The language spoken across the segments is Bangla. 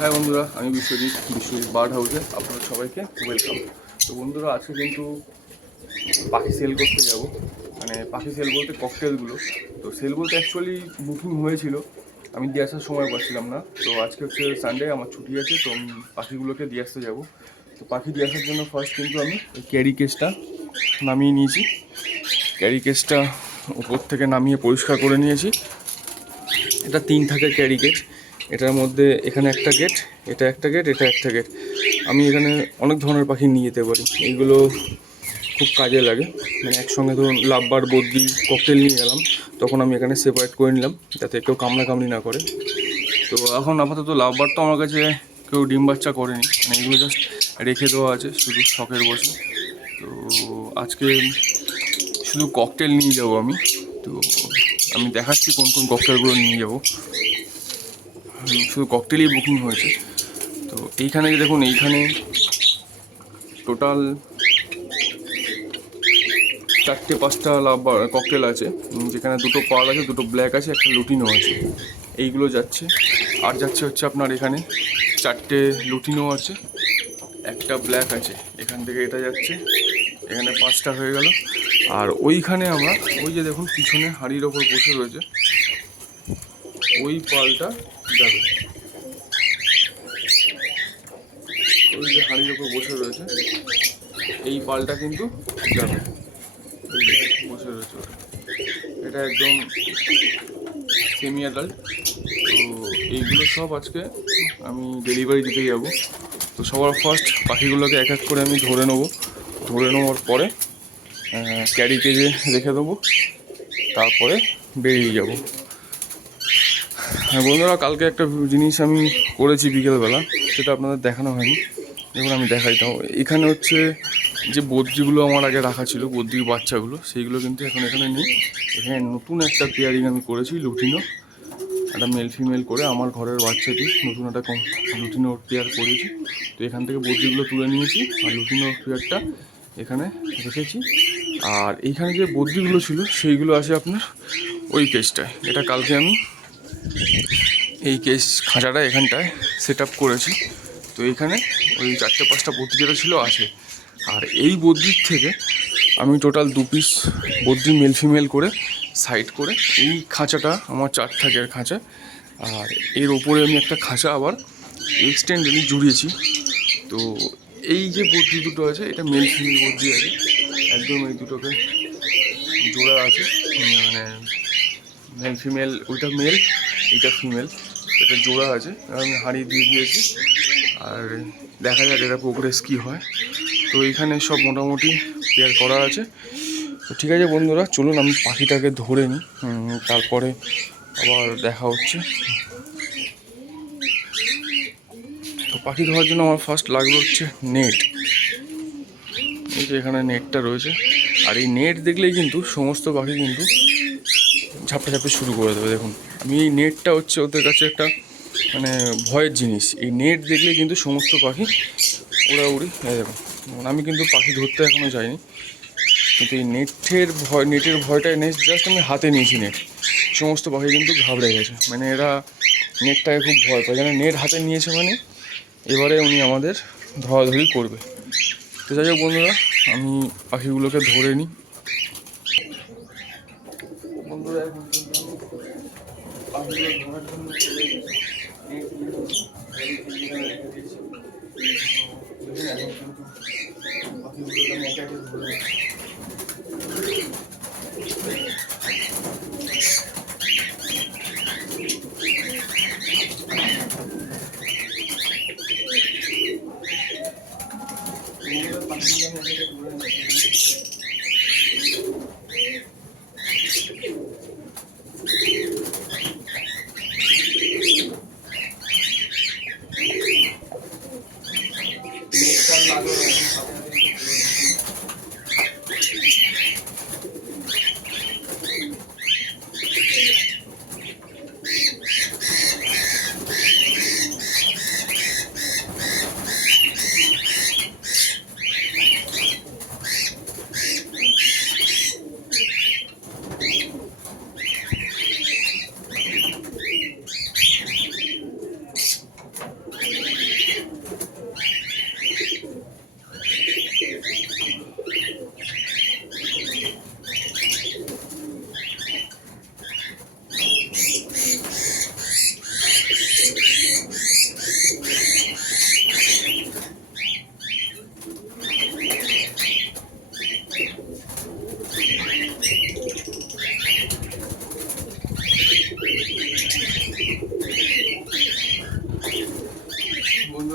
হ্যাঁ বন্ধুরা, আমি বিশ্বজিৎ বার্ড হাউসে আপনাদের সবাইকে ওয়েলকাম। তো বন্ধুরা, আজকে কিন্তু পাখি সেল করতে যাব। মানে পাখি সেল বলতে ককটেলগুলো। তো সেল বলতে অ্যাকচুয়ালি বুকিং হয়েছিল, আমি দিয়ে আসার সময় পাচ্ছিলাম না। তো আজকে হচ্ছে সানডে, আমার ছুটি আছে, তো আমি পাখিগুলোকে দিয়ে আসতে যাবো। তো পাখি দিয়ে আসার জন্য ফার্স্ট কিন্তু আমি ক্যারি কেসটা নামিয়ে নিয়েছি। ক্যারি কেসটা উপর থেকে নামিয়ে পরিষ্কার করে নিয়েছি। এটা 3 থাকের ক্যারি গেট। এটার মধ্যে এখানে একটা গেট, এটা একটা গেট, এটা একটা গেট। আমি এখানে অনেক ধরনের পাখি নিয়ে যেতে পারি, এইগুলো খুব কাজে লাগে। মানে একসঙ্গে ধরুন লাভবার, বদ্রি, ককটেল নিয়ে গেলাম, তখন আমি এখানে সেপারেট করে নিলাম যাতে কেউ কামড়াকামড়ি না করে। তো এখন আপাতত লাভবার তো আমার কাছে কেউ ডিম বাচ্চা করেনি, মানে এগুলো জাস্ট রেখে দেওয়া আছে শুধু শখের বসে। তো আজকে শুধু ককটেল নিয়ে যাব আমি। তো আমি দেখাচ্ছি কোন কোন ককটেলগুলো নিয়ে যাব। শুধু ককটেলই বুকিং হয়েছে। তো এইখানে যে দেখুন, এইখানে টোটাল 4-5টা ককটেল আছে, যেখানে 2টো পার্ল আছে, 2টো ব্ল্যাক আছে, একটা লুটিনো আছে। এইগুলো যাচ্ছে। আর যাচ্ছে হচ্ছে আপনার এখানে 4টে লুটিনো আছে, একটা ব্ল্যাক আছে। এখান থেকে এটা যাচ্ছে, এখানে 5টা হয়ে গেল। আর ওইখানে আমরা ওই যে দেখুন পিছনে হাঁড়ির ওপর বসে রয়েছে, ওই পালটা যাবে। ওই যে হাঁড়ির ওপর বসে রয়েছে, এই পালটা কিন্তু যাবে। ওই যে বসে রয়েছে ওটা, এটা একদম সেমি অ্যাডাল্ট। তো এইগুলো সব আজকে আমি ডেলিভারি দিতে যাব। তো সবার ফার্স্ট পাখিগুলোকে এক এক করে আমি ধরে নেওয়ার পরে ক্যারি কেজে রেখে দেবো, তারপরে বেরিয়ে যাব। হ্যাঁ বন্ধুরা, কালকে একটা জিনিস আমি করেছি বিকেলবেলা, সেটা আপনাদের দেখানো হয়নি। দেখুন আমি দেখাই। তাও এখানে হচ্ছে যে বদ্রিগুলো আমার আগে রাখা ছিল, বদ্রির বাচ্চাগুলো, সেইগুলো কিন্তু এখন এখানে নেই। এখানে নতুন একটা পেয়ারিং আমি করেছি, লুটিনো, একটা মেল ফিমেল করে আমার ঘরের বাচ্চাটি নতুন একটা লুটিনো পেয়ার করেছি। তো এখান থেকে বদ্রিগুলো তুলে নিয়েছি আর লুটিনো পেয়ারটা এখানে রেখেছি। আর এইখানে যে বদ্রিগুলো ছিল সেইগুলো আছে আপনার ওই কেসটায়। এটা কালকে আমি এই কেস খাঁচাটা এখানটায় সেট আপ করেছি। তো এইখানে ওই 4-5টা বদ্রি যেটা ছিল আছে। আর এই বদ্রির থেকে আমি টোটাল 2 পিস বদ্রি মেল ফিমেল করে সাইড করে এই খাঁচাটা আমার 4 থাকের খাঁচা। আর এর ওপরে আমি একটা খাঁচা আবার এক্সটেন্ডেডলি জুড়িয়েছি। তো এই যে বদ্রি দুটো আছে, এটা মেল ফিমেল বদ্রি আছে, একদম এই দুটোকে জোড়া আছে। মানে মেল ফিমেল, ওইটা মেল, এইটা ফিমেল, এটা জোড়া আছে। আমি হাঁড়ি দিয়ে দিয়েছি, আর দেখা যাক এটা প্রোগ্রেস কী হয়। তো এইখানে সব মোটামুটি পেয়ার করা আছে। তো ঠিক আছে বন্ধুরা, চলুন আমি পাখিটাকে ধরে নিই, তারপরে আবার দেখা হচ্ছে। তো পাখি ধরার জন্য আমার ফার্স্ট লাগবে হচ্ছে নেট। এই যে এখানে নেটটা রয়েছে, আর এই নেট দেখলেই কিন্তু সমস্ত পাখি কিন্তু ঝাপটাঝাপটি শুরু করে দেবে। দেখুন আমি এই নেটটা হচ্ছে ওদের কাছে একটা মানে ভয়ের জিনিস। এই নেট দেখলেই কিন্তু সমস্ত পাখি উড়াউড়ি। দেখুন আমি কিন্তু পাখি ধরতে এখনও যাইনি, কিন্তু এই নেটের ভয়টা এনে জাস্ট আমি হাতে নিয়েছি নেট, সমস্ত পাখি কিন্তু ঘাবড়ে গেছে। মানে এরা নেটটাকে খুব ভয় পায়, যেন নেট হাতে নিয়েছে মানে এবারে উনি আমাদের ধরাধরি করবে। তো যাই হোক বন্ধুরা, আমি পাখিগুলোকে ধরে নিই। বন্ধুরা এখন কিন্তু পাখিগুলো ধরার জন্য চলে গেছে, এখন কিন্তু পাখিগুলোকে আমি একে একে ধরে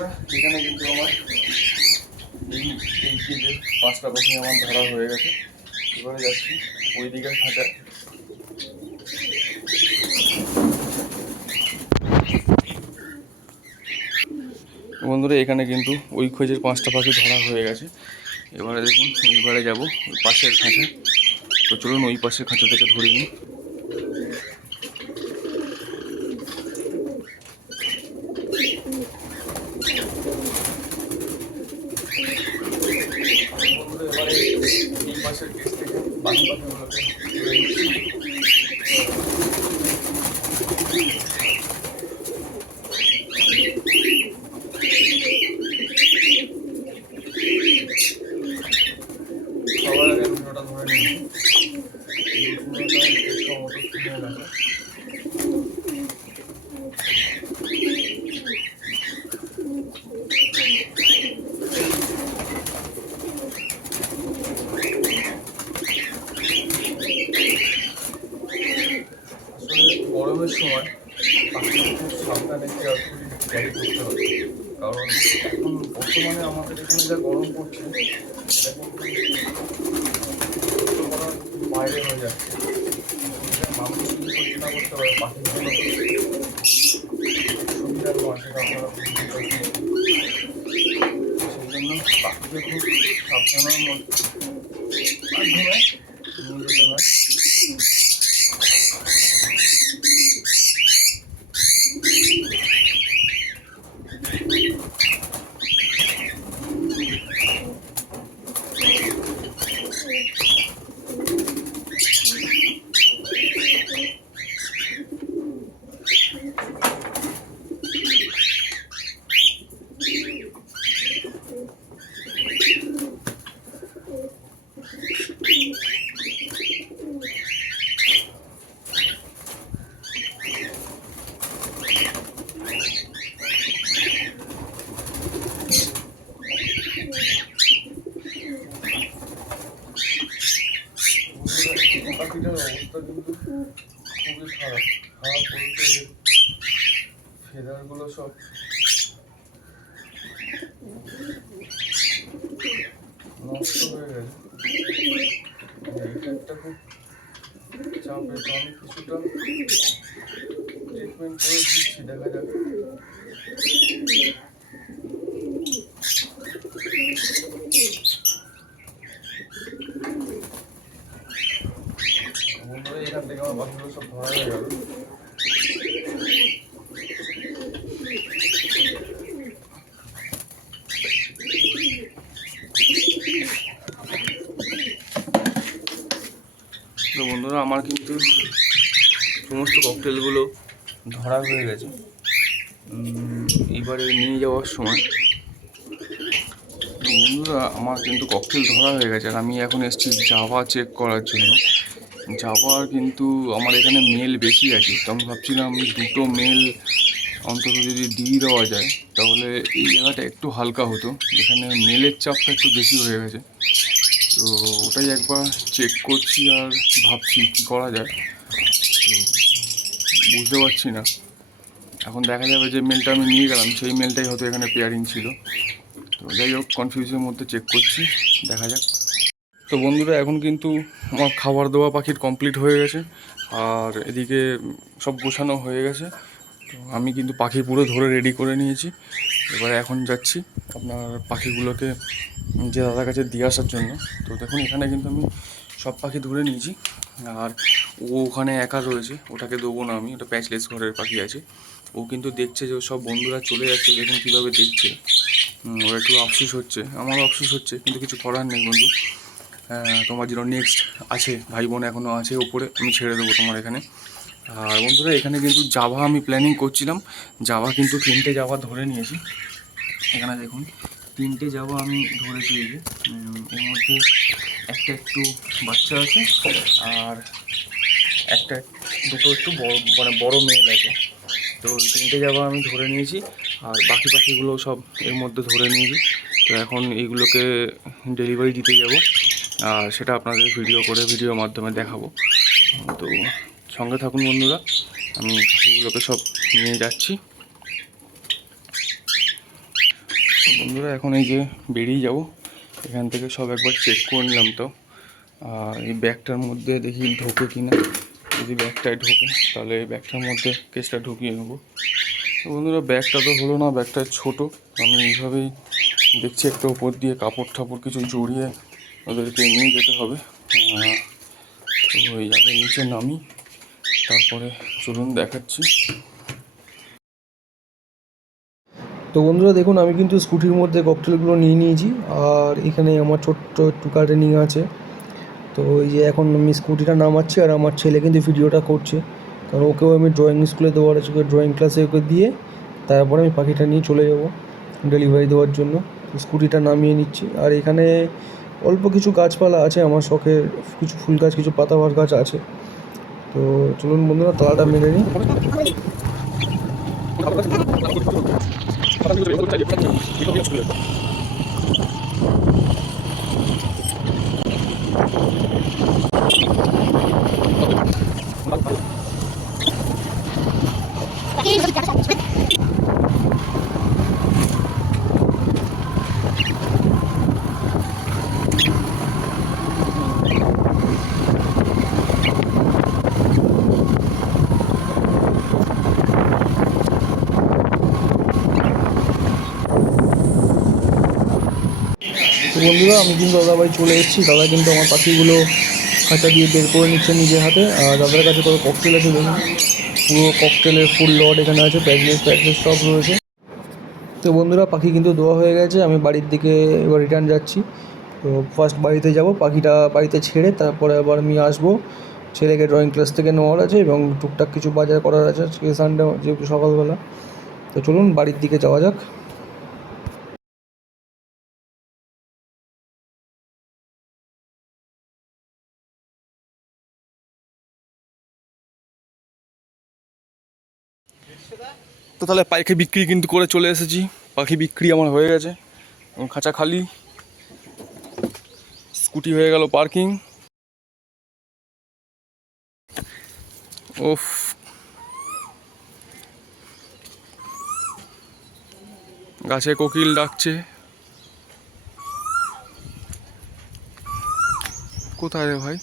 বন্ধুরা এখানে কিন্তু আমার এই যে 5টা পাখি আমার ধরা হয়ে গেছে। এবারে যাচ্ছি ওই দিকের খাঁচায়। বন্ধুরা এখানে কিন্তু ওই খোঁজের 5টা পাখি ধরা হয়ে গেছে। এবারে দেখুন এবারে যাবো ওই পাশের খাঁচা। তো চলুন ওই পাশের খাঁচা থেকে ধরে নিই। এবারে এই পাশের কেস থেকে বাকি পাখিগুলোকে ধরে নিচ্ছি। সবার আগে দুটোটা ধরে নিচ্ছি। দুটোটা মতো কিনে গেছে। গরমের সময় পাখিকে খুব সাবধানে কেয়ারফুলি ক্যারি করতে হবে, কারণ এখন বর্তমানে আমাদের এখানে যা গরম পড়ছে সেটা কিন্তু বাইরে হয়ে যাচ্ছে। মানুষ যদি সহ্য না করতে পারে পাখির জন্য সুবিধার নয়, সেটা আপনারা বুঝতে পারছেন। সেই জন্য পাখিকে খুব সাবধানের মাধ্যমে নিয়ে যেতে হয়। পাখিটার অবস্থা কিন্তু খুবই খারাপ। খারাপ বলতে ফেদারগুলো সব নষ্ট হয়ে গেছে। এটা খুব চাপে, তো আমি কিছুটা ট্রিটমেন্ট করে দিচ্ছি, দেখা যাক। বন্ধুরা এখান থেকে আমার পাখিগুলো সব ধরা হয়ে গেল। তো বন্ধুরা আমার কিন্তু সমস্ত ককটেলগুলো ধরা হয়ে গেছে। এবারে নিয়ে যাওয়ার সময় বন্ধুরা আমার কিন্তু ককটেল ধরা হয়ে গেছে, আর আমি এখন এসেছি জাভা চেক করার জন্য। জাভার কিন্তু আমার এখানে মেল বেশি আছে, তো আমি ভাবছিলাম দুটো মেল অন্তত যদি দিয়ে দেওয়া যায় তাহলে এই জায়গাটা একটু হালকা হতো। এখানে মেলের চাপটা একটু বেশি হয়ে গেছে, তো ওটাই একবার চেক করছি আর ভাবছি কী করা যায়। তো বুঝতে পারছি না, এখন দেখা যাবে যে মেলটা আমি নিয়ে গেলাম সেই মেলটাই হয়তো এখানে পেয়ারিং ছিল। তো যাই হোক কনফিউজের মধ্যে চেক করছি, দেখা যাক। তো বন্ধুরা এখন কিন্তু আমার খাবার দেওয়া পাখির কমপ্লিট হয়ে গেছে, আর এদিকে সব গোছানো হয়ে গেছে। তো আমি কিন্তু পাখি পুরো ধরে রেডি করে নিয়েছি। এবারে এখন যাচ্ছি আপনার পাখিগুলোকে যে দাদার কাছে দিয়ে আসার জন্য। তো দেখুন এখানে কিন্তু আমি সব পাখি ধরে নিয়েছি, আর ও ওখানে একা রয়েছে, ওটাকে দেবো না আমি, ওটা প্যাচলেস ঘরের পাখি আছে। ও কিন্তু দেখছে যে সব বন্ধুরা চলে যাচ্ছে, দেখুন কীভাবে দেখছে। ওর একটু আফসোস হচ্ছে, আমারও আফসোস হচ্ছে, কিন্তু কিছু করার নেই বন্ধু। তোমার জন্য নেক্সট আছে, ভাই বোন এখনও আছে ওপরে, আমি ছেড়ে দেবো তোমার এখানে। আর বন্ধুরা এখানে কিন্তু জাভা আমি প্ল্যানিং করছিলাম, জাভা কিন্তু 3টে জাভা ধরে নিয়েছি। এখানে দেখুন 3টে জাভা আমি ধরেছি। এই যে এর মধ্যে একটা একটু বাচ্চা আছে, আর দুটো একটু বড় মেল আছে। তো 3টে জাভা আমি ধরে নিয়েছি, আর বাকি পাখিগুলো সব এর মধ্যে ধরে নিয়েছি। তো এখন এইগুলোকে ডেলিভারি দিতে যাব, আর সেটা আপনাদের ভিডিওর মাধ্যমে দেখাবো। তো সঙ্গে থাকুন বন্ধুরা, আমি পাখিগুলোকে সব নিয়ে যাচ্ছি। বন্ধুরা এখন এই যে বেরিয়ে যাব এখান থেকে, সব একবার চেক করে নিলাম। তো আর এই ব্যাগটার মধ্যে দেখি ঢোকে কিনা, যদি ব্যাগটায় ঢোকে তাহলে এই ব্যাগটার মধ্যে কেসটা ঢুকিয়ে নেবো। তো বন্ধুরা ব্যাগটা তো হলো না, ব্যাগটা ছোটো, আমি এইভাবেই দেখছি একটা উপর দিয়ে কাপড় ঠাপড় কিছু জড়িয়ে ওদেরকে নিয়ে যেতে হবে। তো ওই আগে নিচে নামি, তারপরে চলুন দেখাচ্ছি। তো বন্ধুরা দেখুন, আমি কিন্তু স্কুটির মধ্যে ককটেলগুলো নিয়ে নিয়েছি, আর এখানে আমার ছোট্ট একটু গার্ডেনিং আছে। তো এই যে এখন আমি স্কুটিটা নামাচ্ছি, আর আমার ছেলে কিন্তু ভিডিওটা করছে, কারণ ওকেও আমি ড্রয়িং স্কুলে দেওয়ার আছে, ওকে ড্রয়িং ক্লাসে ওকে দিয়ে তারপরে আমি পাখিটা নিয়ে চলে যাব ডেলিভারি দেওয়ার জন্য। তো স্কুটিটা নামিয়ে নিচ্ছি, আর এখানে অল্প কিছু গাছপালা আছে আমার শখের, কিছু ফুল গাছ, কিছু পাতাবাহার গাছ আছে। তো চলুন বন্ধুরা তালাটা মেরে নিই। তো বন্ধুরা আমি কিন্তু দাদাভাই চলে এসেছি, দাদা কিন্তু আমার পাখিগুলো খাঁচা দিয়ে বের করে নিচ্ছে নিজের হাতে। আর দাদার কাছে কত ককটেল আছে দেখুন, পুরো ককটেলের ফুল লট এখানে আছে, প্যাকেজ সব রয়েছে। তো বন্ধুরা পাখি কিন্তু দেওয়া হয়ে গেছে, আমি বাড়ির দিকে এবার রিটার্ন যাচ্ছি। তো ফার্স্ট বাড়িতে যাব, পাখিটা বাড়িতে ছেড়ে তারপরে আবার আমি আসবো। ছেলেকে ড্রয়িং ক্লাস থেকে নেওয়ার আছে এবং টুকটাক কিছু বাজার করার আছে আজকে সানডে যেহেতু সকালবেলা। তো চলুন বাড়ির দিকে যাওয়া যাক। তো তাহলে পাখি বিক্রি কিন্তু করে চলে এসেছি, পাখি বিক্রি আমার হয়ে গেছে, খাঁচা খালি, স্কুটি হয়ে গেল পার্কিং। ওফ, গাছে কোকিল ডাকছে, কোথায় রে ভাই?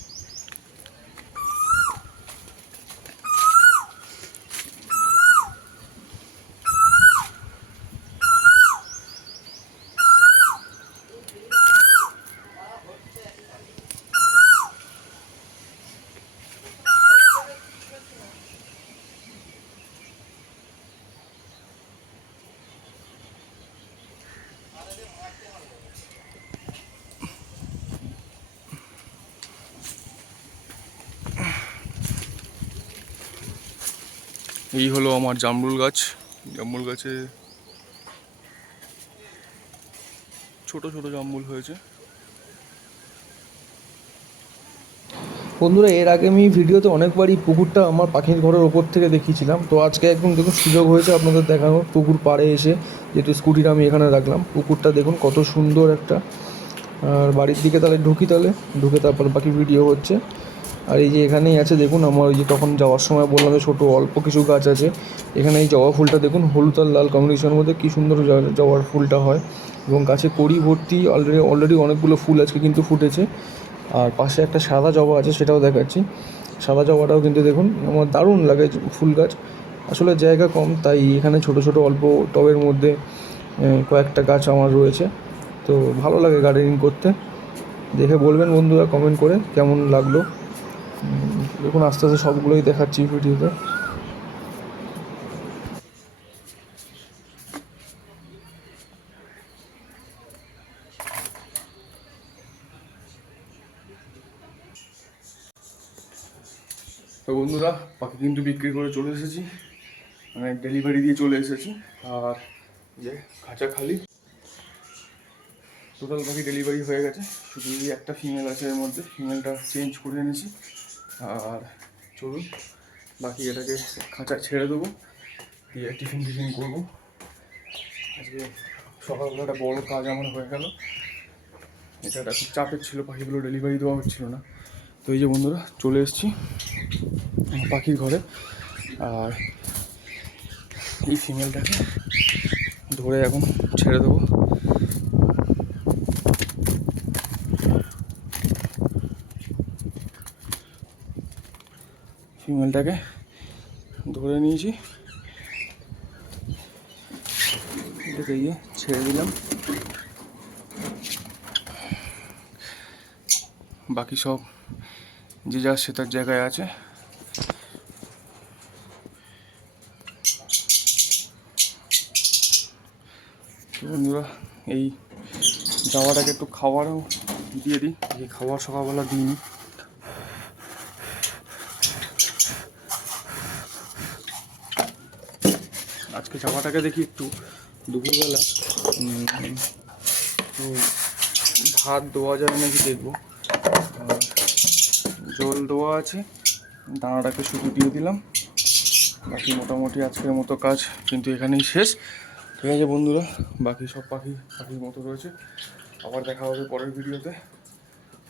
এই হলো আমার জামরুল গাছ, জামরুল গাছে ছোট ছোট জামরুল হয়েছে। বন্ধুরা এর আগে আমি ভিডিওতে অনেকবারই পুকুরটা আমার পাখির ঘরের ওপর থেকে দেখিয়েছিলাম, তো আজকে একদম দেখুন সুযোগ হয়েছে আপনাদের দেখানোর, পুকুর পাড়ে এসে যেহেতু স্কুটিটা আমি এখানে রাখলাম, পুকুরটা দেখুন কত সুন্দর একটা। আর বাড়ির দিকে তাহলে ঢুকি, তাহলে ঢুকে তারপর বাকি ভিডিও হচ্ছে। আর এই যে এখানেই আছে দেখুন আমার ওই যে তখন যাওয়ার সময় বললাম যে ছোটো অল্প কিছু গাছ আছে, এখানে এই জবা ফুলটা দেখুন হলুদ আর লাল কম্বিনেশনের মধ্যে কী সুন্দর জবার ফুলটা হয়, এবং গাছে কড়ি ভর্তি, অলরেডি অনেকগুলো ফুল আজকে কিন্তু ফুটেছে। আর পাশে একটা সাদা জবা আছে, সেটাও দেখাচ্ছি। সাদা জবাটাও কিন্তু দেখুন আমার দারুণ লাগে, ফুল গাছ আসলে জায়গা কম, তাই এখানে ছোট ছোট অল্প টবের মধ্যে কয়েকটা গাছ আমার রয়েছে। তো ভালো লাগে গার্ডেনিং করতে, দেখে বলবেন বন্ধুরা কমেন্ট করে কেমন লাগলো। দেখুন আস্তে আস্তে সবগুলোই দেখাচ্ছি ভিডিওতে। তো বন্ধুরা পাখি কিন্তু বিক্রি করে চলে এসেছি, মানে ডেলিভারি দিয়ে চলে এসেছি। আর যে খাঁচা খালি, টোটাল পাখি ডেলিভারি হয়ে গেছে, শুধু একটা ফিমেল আছে এর মধ্যে, ফিমেলটা চেঞ্জ করে এনেছি। আর চলুন বাকি এটাকে খাঁচা ছেড়ে দেবো, দিয়ে টিফিন করবো। আজকে সকালবেলা একটা বড়ো কাজ আমার হয়ে গেল, এটা একটা খুব চাপের ছিল, পাখিগুলো ডেলিভারি দেওয়া হচ্ছিল না। তো এই যে বন্ধুরা চলে এসেছি পাখির ঘরে, আর এই ফিমেলটাকে ধরে এখন ছেড়ে দেবো। ফিমেলটাকে ধরে নিয়েছি, এটাকে ছেড়ে দিলাম। বাকি সব যে যা সে তার জায়গায় আছে। তো বন্ধুরা, এই জামাটাকে একটু খাবারও দিয়ে দিই, এই খাবার সকালবেলা দিইনি। আজকে জামাটাকে দেখি একটু দুপুরবেলা তো ভাত দেওয়া যাবে নাকি দেখবো। আর জল দেওয়া আছে, দানাটাকে শুধু দিয়ে দিলাম। বাকি মোটামুটি আজকের মতো কাজ কিন্তু এখানেই শেষ। ঠিক আছে বন্ধুরা, বাকি সব পাখির মতো রয়েছে। আবার দেখা হবে পরের ভিডিওতে।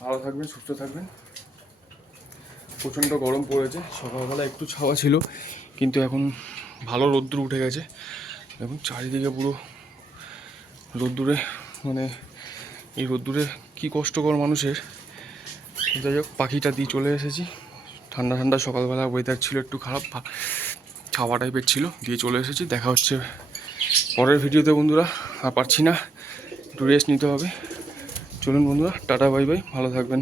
ভালো থাকবেন, সুস্থ থাকবেন। প্রচণ্ড গরম পড়েছে, সকালবেলা একটু ছাওয়া ছিল, কিন্তু এখন ভালো রোদ্দুর উঠে গেছে। দেখুন চারিদিকে পুরো রোদ্দুরে, মানে এই রোদ্দুরে কী কষ্টকর মানুষের। যাই হোক, পাখিটা দিয়ে চলে এসেছি। ঠান্ডা ঠান্ডা সকালবেলা ওয়েদার ছিল, একটু খারাপ ছাওয়া টাইপের ছিল, দিয়ে চলে এসেছি। দেখা হচ্ছে পরের ভিডিওতে বন্ধুরা। আর পারছি না, একটু রেস্ট নিতে হবে। চলুন বন্ধুরা, টাটা বাই বাই, ভালো থাকবেন।